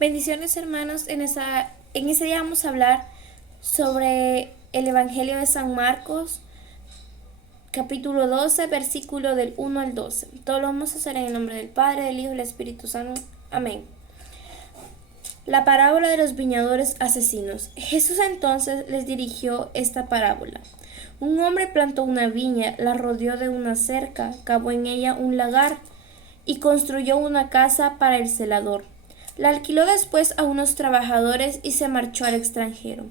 Bendiciones, hermanos. En ese día vamos a hablar sobre el Evangelio de San Marcos, capítulo 12, versículo del 1 al 12. Todo lo vamos a hacer en el nombre del Padre, del Hijo y del Espíritu Santo. Amén. La parábola de los viñadores asesinos. Jesús entonces les dirigió esta parábola. Un hombre plantó una viña, la rodeó de una cerca, cavó en ella un lagar y construyó una casa para el celador. La alquiló después a unos trabajadores y se marchó al extranjero.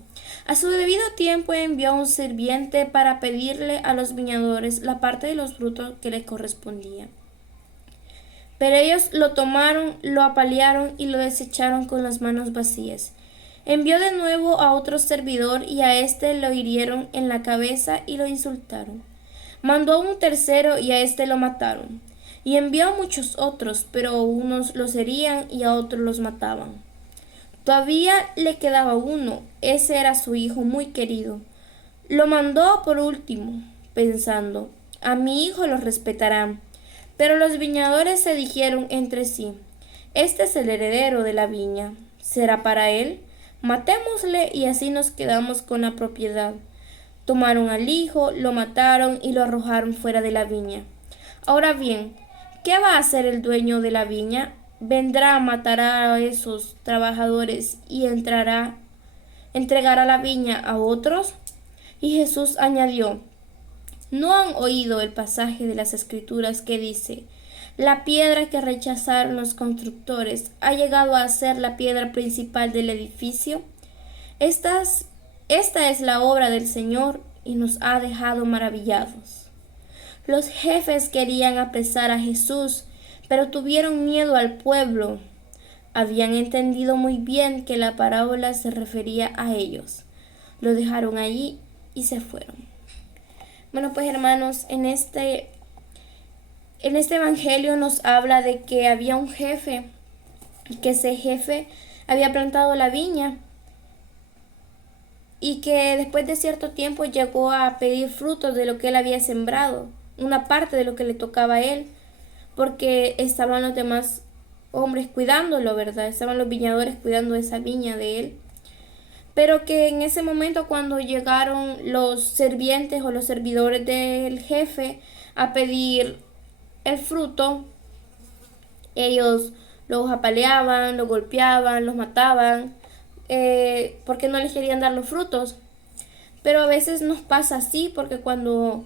A su debido tiempo envió a un sirviente para pedirle a los viñadores la parte de los frutos que les correspondía. Pero ellos lo tomaron, lo apalearon y lo desecharon con las manos vacías. Envió de nuevo a otro servidor y a éste lo hirieron en la cabeza y lo insultaron. Mandó a un tercero y a éste lo mataron. Y envió a muchos otros, pero a unos los herían y a otros los mataban. Todavía le quedaba uno, ese era su hijo muy querido. Lo mandó por último, pensando, a mi hijo lo respetarán. Pero los viñadores se dijeron entre sí, este es el heredero de la viña, ¿será para él? Matémosle y así nos quedamos con la propiedad. Tomaron al hijo, lo mataron y lo arrojaron fuera de la viña. Ahora bien, ¿qué va a hacer el dueño de la viña? Vendrá, matará a esos trabajadores y entregará la viña a otros. Y Jesús añadió, ¿no han oído el pasaje de las Escrituras que dice, la piedra que rechazaron los constructores ha llegado a ser la piedra principal del edificio? Esta es la obra del Señor y nos ha dejado maravillados. Los jefes querían apresar a Jesús, pero tuvieron miedo al pueblo. Habían entendido muy bien que la parábola se refería a ellos. Lo dejaron allí y se fueron. Bueno, pues hermanos, en este evangelio nos habla de que había un jefe, y que ese jefe había plantado la viña y que después de cierto tiempo llegó a pedir frutos de lo que él había sembrado, una parte de lo que le tocaba a él, porque estaban los demás hombres cuidándolo, ¿verdad? Estaban los viñadores cuidando esa viña de él. Pero que en ese momento cuando llegaron los sirvientes o los servidores del jefe a pedir el fruto, ellos los apaleaban, los golpeaban, los mataban, porque no les querían dar los frutos. Pero a veces nos pasa así, porque cuando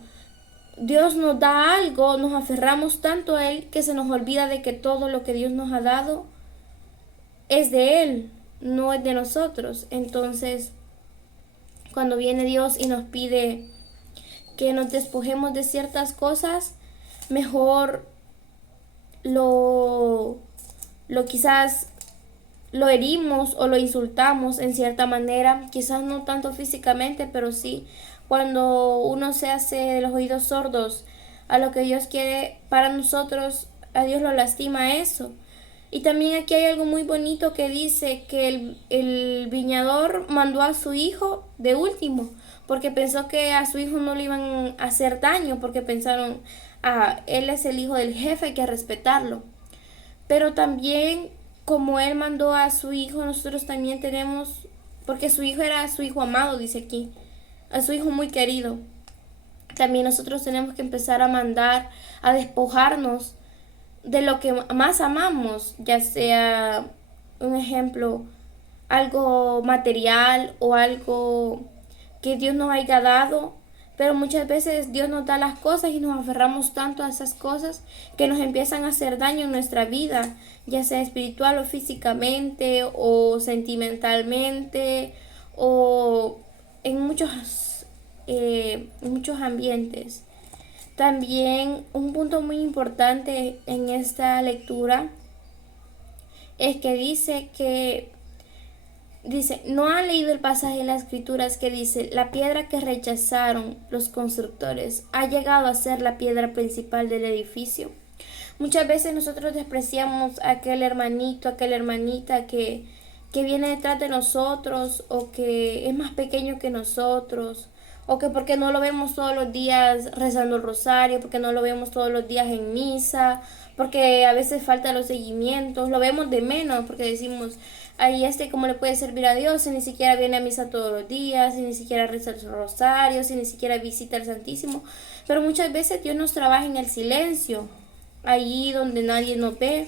Dios nos da algo, nos aferramos tanto a Él que se nos olvida de que todo lo que Dios nos ha dado es de Él, no es de nosotros. Entonces, cuando viene Dios y nos pide que nos despojemos de ciertas cosas, mejor lo quizás lo herimos o lo insultamos en cierta manera, quizás no tanto físicamente, pero sí cuando uno se hace los oídos sordos a lo que Dios quiere para nosotros, a Dios lo lastima eso. Y también aquí hay algo muy bonito que dice que el viñador mandó a su hijo de último, porque pensó que a su hijo no le iban a hacer daño, porque pensaron, él es el hijo del jefe, hay que respetarlo. Pero también, como él mandó a su hijo, nosotros también tenemos, porque su hijo era su hijo amado, dice aquí, a su hijo muy querido. También nosotros tenemos que empezar a mandar, a despojarnos de lo que más amamos, ya sea un ejemplo, algo material o algo que Dios nos haya dado, pero muchas veces Dios nos da las cosas y nos aferramos tanto a esas cosas que nos empiezan a hacer daño en nuestra vida, ya sea espiritual o físicamente o sentimentalmente o en muchos ambientes. También un punto muy importante en esta lectura es que no han leído el pasaje de las escrituras que dice, la piedra que rechazaron los constructores ha llegado a ser la piedra principal del edificio. Muchas veces nosotros despreciamos a aquel hermanito, a aquella hermanita que viene detrás de nosotros o que es más pequeño que nosotros, o que porque no lo vemos todos los días rezando el rosario, porque no lo vemos todos los días en misa, porque a veces falta los seguimientos, lo vemos de menos porque decimos, Ahí cómo le puede servir a Dios si ni siquiera viene a misa todos los días, si ni siquiera reza el rosario, si ni siquiera visita el Santísimo. Pero muchas veces Dios nos trabaja en el silencio, allí donde nadie nos ve,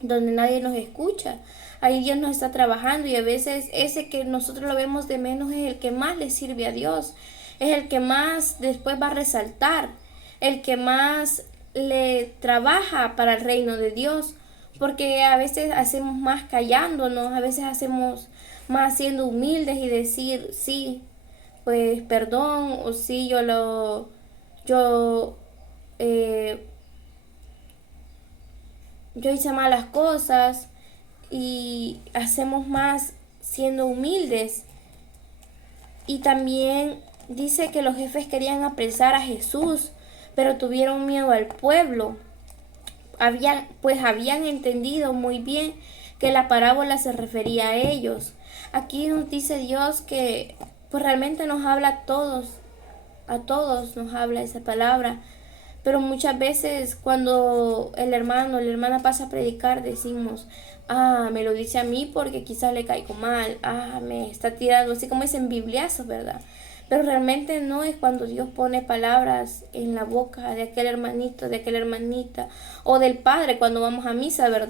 donde nadie nos escucha. Ahí Dios nos está trabajando y a veces ese que nosotros lo vemos de menos es el que más le sirve a Dios, es el que más después va a resaltar, el que más le trabaja para el reino de Dios, porque a veces hacemos más callándonos, a veces hacemos más siendo humildes y decir sí, pues perdón, o sí yo eh, yo hice malas cosas, y hacemos más siendo humildes. Y también dice que los jefes querían apresar a Jesús, pero tuvieron miedo al pueblo. Habían entendido muy bien que la parábola se refería a ellos. Aquí nos dice Dios que pues realmente nos habla a todos nos habla esa palabra. Pero muchas veces cuando el hermano o la hermana pasa a predicar decimos, me lo dice a mí porque quizás le caigo mal, me está tirando, así como dicen bibliazos, ¿verdad? Pero realmente no es cuando Dios pone palabras en la boca de aquel hermanito, de aquella hermanita, o del padre cuando vamos a misa, ¿verdad?